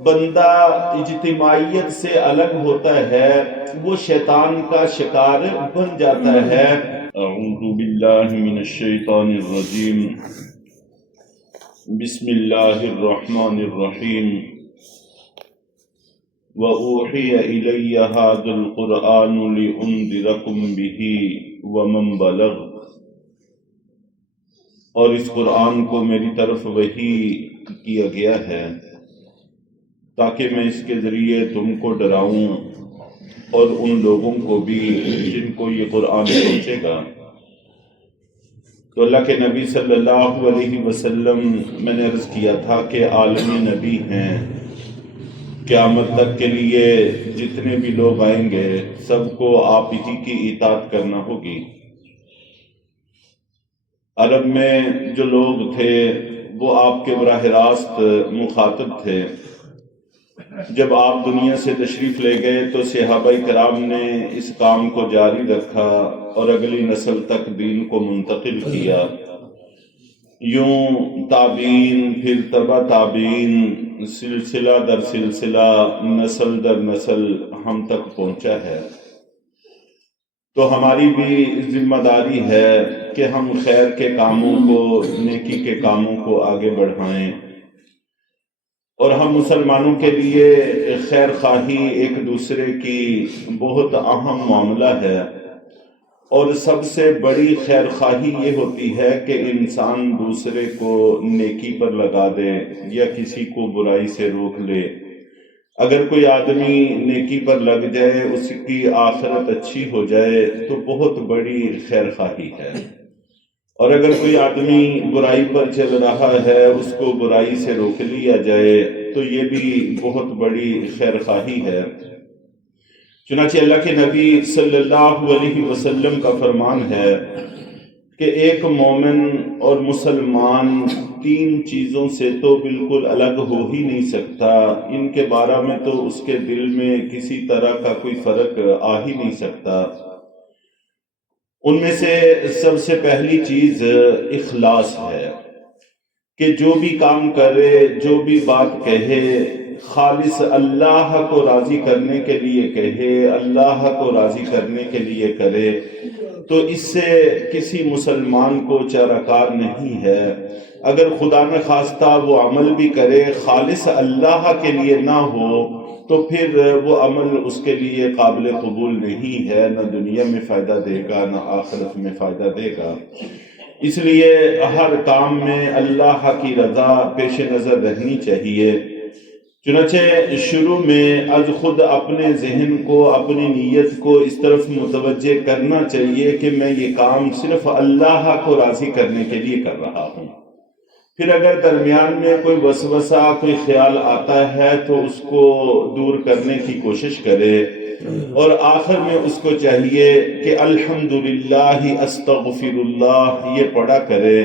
بندہ اجتماعیت سے الگ ہوتا ہے وہ شیطان کا شکار بن جاتا ہے۔ اعوذ باللہ من الشیطان الرجیم، بسم اللہ الرحمن الرحیم۔ وَأُوحِيَ إِلَيَّ هَذَا الْقُرْآنُ لِأُنذِرَكُم بِهِ وَمَن بَلَغَ، اور اس قرآن کو میری طرف وحی کیا گیا ہے تاکہ میں اس کے ذریعے تم کو ڈراؤں اور ان لوگوں کو بھی جن کو یہ قرآن پہنچے گا۔ تو اللہ کے نبی صلی اللہ علیہ وسلم، میں نے عرض کیا تھا کہ عالمی نبی ہیں، قیامت تک کے لیے جتنے بھی لوگ آئیں گے سب کو آپ ہی کی اطاعت کرنا ہوگی۔ عرب میں جو لوگ تھے وہ آپ کے براہ راست مخاطب تھے۔ جب آپ دنیا سے تشریف لے گئے تو صحابہ کرام نے اس کام کو جاری رکھا اور اگلی نسل تک دین کو منتقل کیا۔ یوں تابعین پھر تبع تابعین، سلسلہ در سلسلہ، نسل در نسل ہم تک پہنچا ہے۔ تو ہماری بھی ذمہ داری ہے کہ ہم خیر کے کاموں کو، نیکی کے کاموں کو آگے بڑھائیں، اور ہم مسلمانوں کے لیے خیر خواہی ایک دوسرے کی بہت اہم معاملہ ہے، اور سب سے بڑی خیر خواہی یہ ہوتی ہے کہ انسان دوسرے کو نیکی پر لگا دے یا کسی کو برائی سے روک لے۔ اگر کوئی آدمی نیکی پر لگ جائے، اس کی آخرت اچھی ہو جائے تو بہت بڑی خیر خواہی ہے، اور اگر کوئی آدمی برائی پر چل رہا ہے، اس کو برائی سے روک لیا جائے تو یہ بھی بہت بڑی خیر خواہی ہے۔ چنانچہ اللہ کے نبی صلی اللہ علیہ وسلم کا فرمان ہے کہ ایک مومن اور مسلمان تین چیزوں سے تو بالکل الگ ہو ہی نہیں سکتا، ان کے بارے میں تو اس کے دل میں کسی طرح کا کوئی فرق آ ہی نہیں سکتا۔ ان میں سے سب سے پہلی چیز اخلاص ہے کہ جو بھی کام کرے، جو بھی بات کہے، خالص اللہ کو راضی کرنے کے لیے کہے، اللہ کو راضی کرنے کے لیے کرے، تو اس سے کسی مسلمان کو چارہ کار نہیں ہے۔ اگر خدا نخواستہ وہ عمل بھی کرے، خالص اللہ کے لیے نہ ہو، تو پھر وہ عمل اس کے لیے قابل قبول نہیں ہے، نہ دنیا میں فائدہ دے گا نہ آخرت میں فائدہ دے گا۔ اس لیے ہر کام میں اللہ کی رضا پیش نظر رہنی چاہیے۔ چنانچہ شروع میں از خود اپنے ذہن کو، اپنی نیت کو اس طرف متوجہ کرنا چاہیے کہ میں یہ کام صرف اللہ کو راضی کرنے کے لیے کر رہا ہوں۔ پھر اگر درمیان میں کوئی وسوسہ، کوئی خیال آتا ہے تو اس کو دور کرنے کی کوشش کرے، اور آخر میں اس کو چاہیے کہ الحمدللہ استغفر اللہ یہ پڑھا کرے،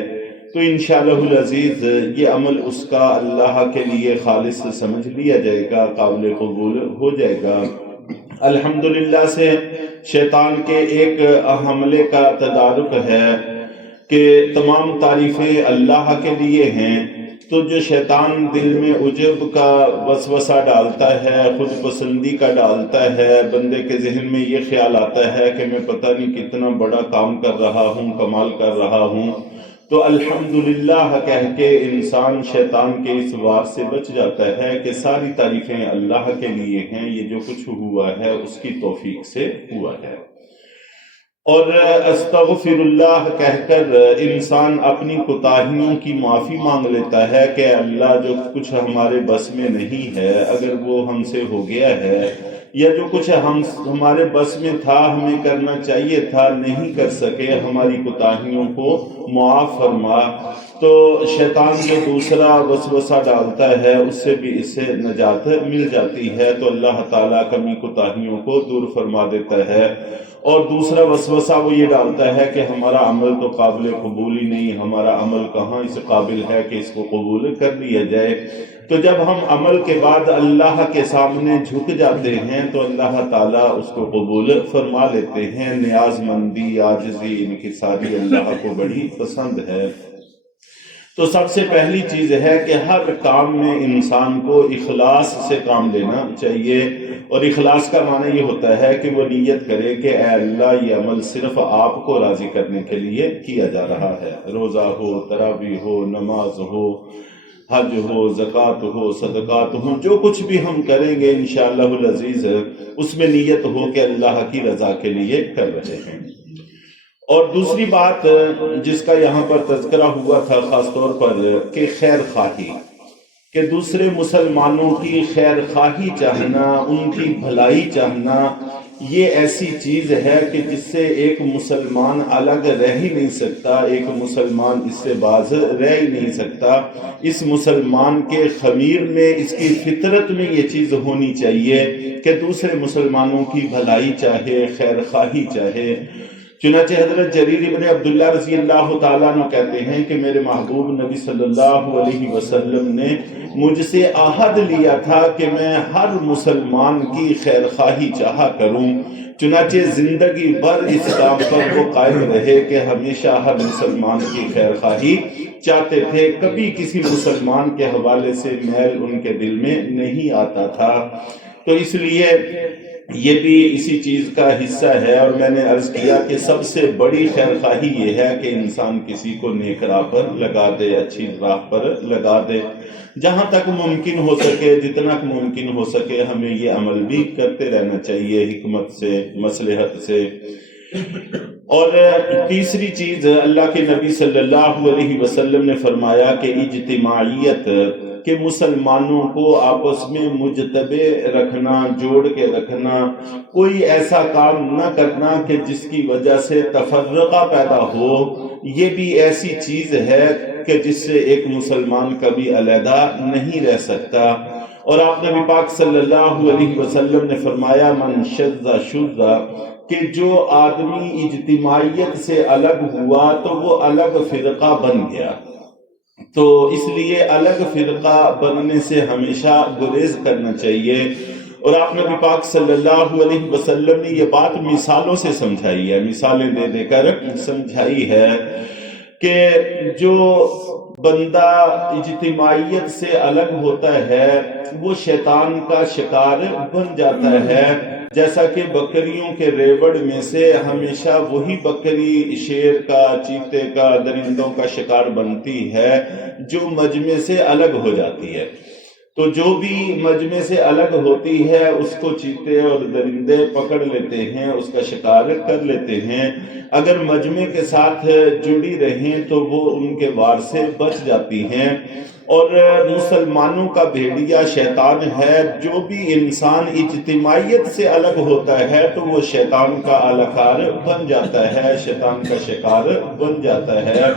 تو انشاءاللہ العزیز یہ عمل اس کا اللہ کے لیے خالص سمجھ لیا جائے گا، قابل قبول ہو جائے گا۔ الحمدللہ سے شیطان کے ایک حملے کا تدارک ہے کہ تمام تعریفیں اللہ کے لیے ہیں، تو جو شیطان دل میں عجب کا وسوسہ ڈالتا ہے، خود پسندی کا ڈالتا ہے، بندے کے ذہن میں یہ خیال آتا ہے کہ میں پتہ نہیں کتنا بڑا کام کر رہا ہوں، کمال کر رہا ہوں، تو الحمدللہ کہہ کے انسان شیطان کے اس وار سے بچ جاتا ہے کہ ساری تعریفیں اللہ کے لیے ہیں، یہ جو کچھ ہوا ہے اس کی توفیق سے ہوا ہے۔ اور استغفر اللہ کہہ کر انسان اپنی کوتاہیوں کی معافی مانگ لیتا ہے کہ اللہ جو کچھ ہمارے بس میں نہیں ہے، اگر وہ ہم سے ہو گیا ہے، یا جو کچھ ہمارے بس میں تھا، ہمیں کرنا چاہیے تھا، نہیں کر سکے، ہماری کوتاہیوں کو معاف فرما۔ تو شیطان جو دوسرا وسوسہ ڈالتا ہے اس سے بھی اس سے نجات مل جاتی ہے، تو اللہ تعالیٰ کمی کوتاہیوں کو دور فرما دیتا ہے۔ اور دوسرا وسوسہ وہ یہ ڈالتا ہے کہ ہمارا عمل تو قابل قبول ہی نہیں، ہمارا عمل کہاں اس قابل ہے کہ اس کو قبول کر لیا جائے۔ تو جب ہم عمل کے بعد اللہ کے سامنے جھک جاتے ہیں تو اللہ تعالیٰ اس کو قبول فرما لیتے ہیں۔ نیاز مندی، عاجزی، انکساری اللہ کو بڑی پسند ہے۔ تو سب سے پہلی چیز ہے کہ ہر کام میں انسان کو اخلاص سے کام لینا چاہیے، اور اخلاص کا معنی یہ ہوتا ہے کہ وہ نیت کرے کہ اے اللہ یہ عمل صرف آپ کو راضی کرنے کے لیے کیا جا رہا ہے، روزہ ہو، تراویح ہو، نماز ہو، حج ہو، زکوٰۃ ہو، صدقات ہو، جو کچھ بھی ہم کریں گے انشاءاللہ العزیز اس میں نیت ہو کہ اللہ کی رضا کے لیے کر رہے ہیں۔ اور دوسری بات جس کا یہاں پر تذکرہ ہوا تھا خاص طور پر کہ خیر خواہی، کہ دوسرے مسلمانوں کی خیر خواہی چاہنا، ان کی بھلائی چاہنا، یہ ایسی چیز ہے کہ جس سے ایک مسلمان الگ رہ ہی نہیں سکتا، ایک مسلمان اس سے باز رہ ہی نہیں سکتا۔ اس مسلمان کے خمیر میں، اس کی فطرت میں یہ چیز ہونی چاہیے کہ دوسرے مسلمانوں کی بھلائی چاہے، خیر خواہی چاہے۔ چنانچہ حضرت جریر ابن عبداللہ رضی اللہ تعالیٰ عنہ کہتے ہیں کہ میرے محبوب نبی صلی اللہ علیہ وسلم نے مجھ سے عہد لیا تھا کہ میں ہر مسلمان کی خیر خواہی چاہا کروں، چنانچہ زندگی بھر اس کام پر وہ قائم رہے کہ ہمیشہ ہر مسلمان کی خیر خواہی چاہتے تھے، کبھی کسی مسلمان کے حوالے سے میل ان کے دل میں نہیں آتا تھا۔ تو اس لیے یہ بھی اسی چیز کا حصہ ہے، اور میں نے عرض کیا کہ سب سے بڑی خیر خواہی یہ ہے کہ انسان کسی کو نیک راہ پر لگا دے، اچھی راہ پر لگا دے۔ جہاں تک ممکن ہو سکے، جتنا ممکن ہو سکے، ہمیں یہ عمل بھی کرتے رہنا چاہیے حکمت سے، مصلحت سے۔ اور تیسری چیز، اللہ کے نبی صلی اللہ علیہ وسلم نے فرمایا کہ اجتماعیت، کہ مسلمانوں کو آپس میں مجتمع رکھنا، جوڑ کے رکھنا، کوئی ایسا کام نہ کرنا کہ جس کی وجہ سے تفرقہ پیدا ہو، یہ بھی ایسی چیز ہے کہ جس سے ایک مسلمان کبھی علیحدہ نہیں رہ سکتا۔ اور آپ نبی پاک صلی اللہ علیہ وسلم نے فرمایا من شذ شذ، کہ جو آدمی اجتماعیت سے الگ ہوا تو وہ الگ فرقہ بن گیا۔ تو اس لیے الگ فرقہ بننے سے ہمیشہ گریز کرنا چاہیے۔ اور آپ نبی پاک صلی اللہ علیہ وسلم نے یہ بات مثالوں سے سمجھائی ہے، مثالیں دے دے کر سمجھائی ہے کہ جو بندہ اجتماعیت سے الگ ہوتا ہے وہ شیطان کا شکار بن جاتا ہے، جیسا کہ بکریوں کے ریوڑ میں سے ہمیشہ وہی بکری شیر کا، چیتے کا، درندوں کا شکار بنتی ہے جو مجمع سے الگ ہو جاتی ہے۔ تو جو بھی مجمع سے الگ ہوتی ہے اس کو چیتے اور درندے پکڑ لیتے ہیں، اس کا شکار کر لیتے ہیں۔ اگر مجمع کے ساتھ جڑی رہیں تو وہ ان کے وار سے بچ جاتی ہیں۔ اور مسلمانوں کا بھیڑیا شیطان ہے، جو بھی انسان اجتماعیت سے الگ ہوتا ہے تو وہ شیطان کا الکار بن جاتا ہے، شیطان کا شکار بن جاتا ہے۔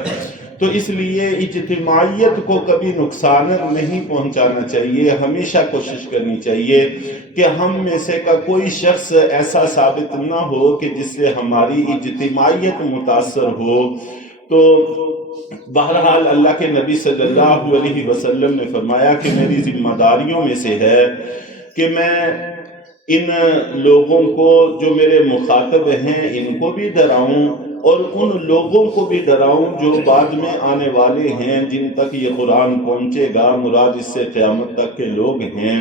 تو اس لیے اجتماعیت کو کبھی نقصان نہیں پہنچانا چاہیے، ہمیشہ کوشش کرنی چاہیے کہ ہم میں سے کا کوئی شخص ایسا ثابت نہ ہو کہ جس سے ہماری اجتماعیت متاثر ہو۔ تو بہرحال اللہ کے نبی صلی اللہ علیہ وسلم نے فرمایا کہ میری ذمہ داریوں میں سے ہے کہ میں ان لوگوں کو جو میرے مخاطب ہیں ان کو بھی ڈراؤں، اور ان لوگوں کو بھی ڈراؤں جو بعد میں آنے والے ہیں، جن تک یہ قرآن پہنچے گا، مراد اس سے قیامت تک کے لوگ ہیں۔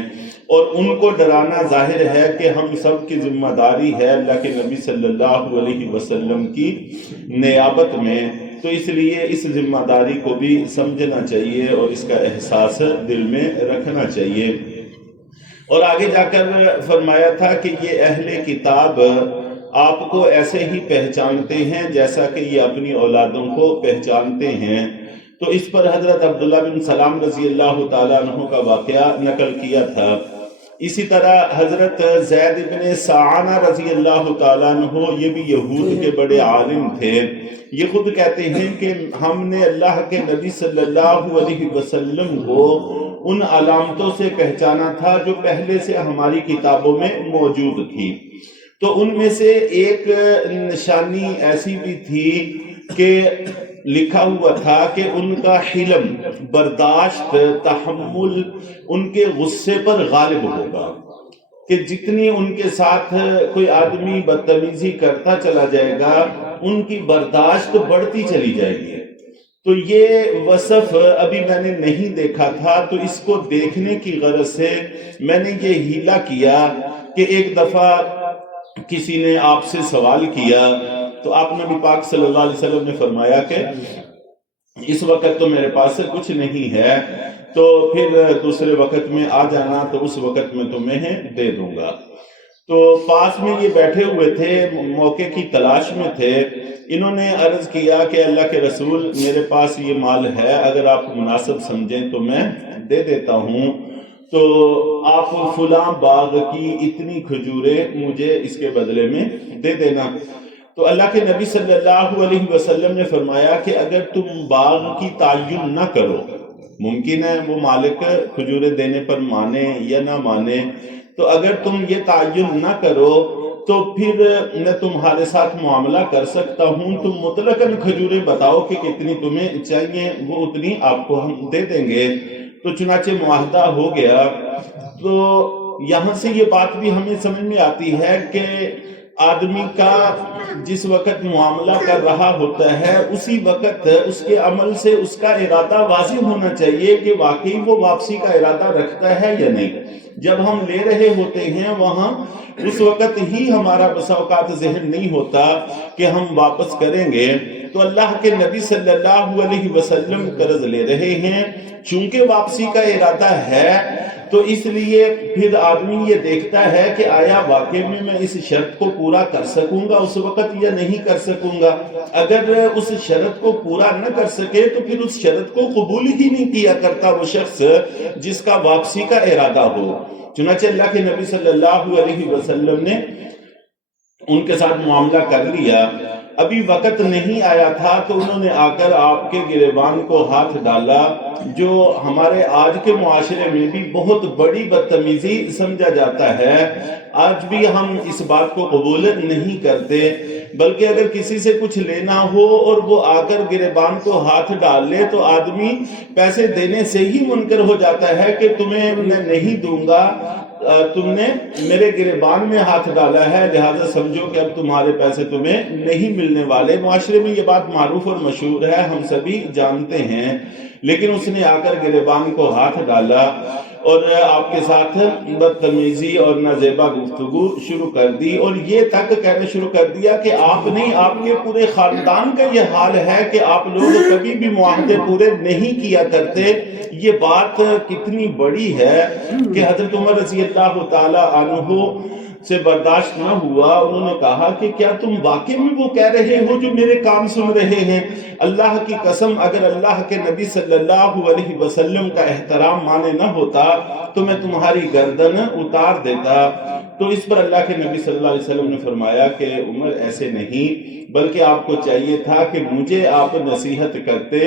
اور ان کو ڈرانا ظاہر ہے کہ ہم سب کی ذمہ داری ہے اللہ کے نبی صلی اللہ علیہ وسلم کی نیابت میں۔ تو اس لیے اس ذمہ داری کو بھی سمجھنا چاہیے اور اس کا احساس دل میں رکھنا چاہیے۔ اور آگے جا کر فرمایا تھا کہ یہ اہل کتاب آپ کو ایسے ہی پہچانتے ہیں جیسا کہ یہ اپنی اولادوں کو پہچانتے ہیں۔ تو اس پر حضرت عبداللہ بن سلام رضی اللہ تعالیٰ عنہ کا واقعہ نقل کیا تھا۔ اسی طرح حضرت زید بن سعانہ رضی اللہ تعالیٰ عنہ، یہ بھی یہود کے بڑے عالم تھے، یہ خود کہتے ہیں کہ ہم نے اللہ کے نبی صلی اللہ علیہ وسلم کو ان علامتوں سے پہچانا تھا جو پہلے سے ہماری کتابوں میں موجود تھی۔ تو ان میں سے ایک نشانی ایسی بھی تھی کہ لکھا ہوا تھا کہ ان کا حلم، برداشت، تحمل ان کے غصے پر غالب ہوگا، کہ جتنی ان کے ساتھ کوئی آدمی بدتمیزی کرتا چلا جائے گا ان کی برداشت بڑھتی چلی جائے گی۔ تو یہ وصف ابھی میں نے نہیں دیکھا تھا، تو اس کو دیکھنے کی غرض سے میں نے یہ ہیلا کیا کہ ایک دفعہ کسی نے آپ سے سوال کیا تو آپ نبی پاک صلی اللہ علیہ وسلم نے فرمایا کہ اس وقت تو میرے پاس کچھ نہیں ہے، تو پھر دوسرے وقت میں آ جانا تو اس وقت میں تمہیں دے دوں گا۔ تو پاس میں یہ بیٹھے ہوئے تھے، موقع کی تلاش میں تھے، انہوں نے عرض کیا کہ اللہ کے رسول میرے پاس یہ مال ہے، اگر آپ مناسب سمجھیں تو میں دے دیتا ہوں، تو آپ فلاں باغ کی اتنی کھجوریں مجھے اس کے بدلے میں دے دینا۔ تو اللہ کے نبی صلی اللہ علیہ وسلم نے فرمایا کہ اگر تم باغ کی تعین نہ کرو، ممکن ہے وہ مالک کھجوریں دینے پر مانے یا نہ مانے، تو اگر تم یہ تعین نہ کرو تو پھر میں تمہارے ساتھ معاملہ کر سکتا ہوں، تم مطلقاً کھجوریں بتاؤ کہ کتنی تمہیں چاہیے، وہ اتنی آپ کو ہم دے دیں گے۔ تو چنانچہ معاہدہ ہو گیا۔ تو یہاں سے یہ بات بھی ہمیں سمجھ میں آتی ہے کہ آدمی کا جس وقت معاملہ کر رہا ہوتا ہے اسی وقت اس کے عمل سے اس کا ارادہ واضح ہونا چاہیے کہ واقعی وہ واپسی کا ارادہ رکھتا ہے یا نہیں۔ جب ہم لے رہے ہوتے ہیں وہاں اس وقت ہی ہمارا بسا اوقات ذہن نہیں ہوتا کہ ہم واپس کریں گے۔ تو اللہ کے نبی صلی اللہ علیہ وسلم قرض لے رہے ہیں، چونکہ واپسی کا ارادہ ہے تو اس لیے پھر آدمی یہ دیکھتا ہے کہ آیا واقعی میں اس شرط کو پورا کر سکوں گا اس وقت یا نہیں کر سکوں گا۔ اگر اس شرط کو پورا نہ کر سکے تو پھر اس شرط کو قبول ہی نہیں کیا کرتا وہ شخص جس کا واپسی کا ارادہ ہو۔ چنانچہ اللہ کے نبی صلی اللہ علیہ وسلم نے ان کے ساتھ معاملہ کر لیا، ابھی وقت نہیں آیا تھا تو انہوں نے آ کر آپ کے گریبان کو ہاتھ ڈالا، جو ہمارے آج کے معاشرے میں بھی بہت بڑی بدتمیزی سمجھا جاتا ہے۔ آج بھی ہم اس بات کو قبول نہیں کرتے، بلکہ اگر کسی سے کچھ لینا ہو اور وہ آ کر گریبان کو ہاتھ ڈال لے تو آدمی پیسے دینے سے ہی منکر ہو جاتا ہے کہ تمہیں میں نہیں دوں گا، تم نے میرے گریبان میں ہاتھ ڈالا ہے، لہذا سمجھو کہ اب تمہارے پیسے تمہیں نہیں ملنے والے۔ معاشرے میں یہ بات معروف اور مشہور ہے، ہم سبھی جانتے ہیں، لیکن اس نے آ کر گریبان کو ہاتھ ڈالا اور آپ کے ساتھ بدتمیزی اور نازیبا گفتگو شروع کر دی، اور یہ تک کہنا شروع کر دیا کہ آپ نہیں، آپ کے پورے خاندان کا یہ حال ہے کہ آپ لوگ کبھی بھی معاہدے پورے نہیں کیا کرتے۔ یہ بات کتنی بڑی ہے کہ حضرت عمر رضی اللہ تعالی عنہ سے برداشت نہ ہوا، انہوں نے کہا کہ کیا تم واقعی میں وہ کہہ رہے ہو جو میرے کام سن رہے ہیں؟ اللہ کی قسم اگر اللہ کے نبی صلی اللہ علیہ وسلم کا احترام مانے نہ ہوتا تو میں تمہاری گردن اتار دیتا۔ تو اس پر اللہ کے نبی صلی اللہ علیہ وسلم نے فرمایا کہ عمر ایسے نہیں، بلکہ آپ کو چاہیے تھا کہ مجھے آپ نصیحت کرتے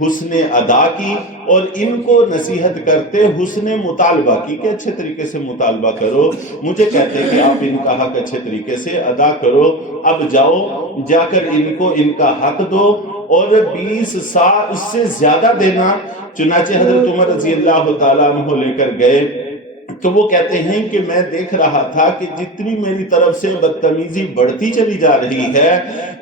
حسن ادا کی اور ان کو نصیحت کرتے حسن مطالبہ کی کہ اچھے طریقے سے مطالبہ کرو، مجھے کہتے کہ آپ ان کا حق اچھے طریقے سے ادا کرو، اب جاؤ جا کر ان کو ان کا حق دو اور 20 سا اس سے زیادہ دینا۔ چنانچہ حضرت عمر رضی اللہ تعالیٰ عنہ لے کر گئے تو وہ کہتے ہیں کہ میں دیکھ رہا تھا کہ جتنی میری طرف سے بدتمیزی بڑھتی چلی جا رہی ہے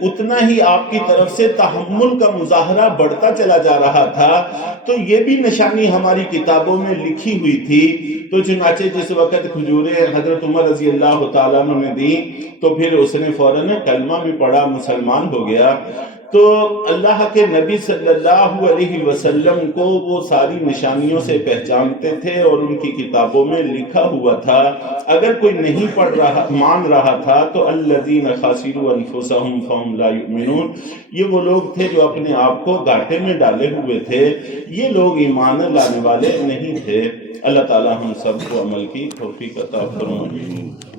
اتنا ہی آپ کی طرف سے تحمل کا مظاہرہ بڑھتا چلا جا رہا تھا، تو یہ بھی نشانی ہماری کتابوں میں لکھی ہوئی تھی۔ تو چنانچہ جس وقت کھجوریں حضرت عمر رضی اللہ تعالیٰ عنہ نے دی تو پھر اس نے فوراً کلمہ بھی پڑھا، مسلمان ہو گیا۔ تو اللہ کے نبی صلی اللہ علیہ وسلم کو وہ ساری نشانیوں سے پہچانتے تھے اور ان کی کتابوں میں لکھا ہوا تھا۔ اگر کوئی نہیں پڑھ رہا مان رہا تھا تو الذین خسروا انفسهم فهم لا یؤمنون، یہ وہ لوگ تھے جو اپنے آپ کو گھاٹے میں ڈالے ہوئے تھے، یہ لوگ ایمان لانے والے نہیں تھے۔ اللہ تعالی ہم سب کو عمل کی توفیق عطا فرمائے۔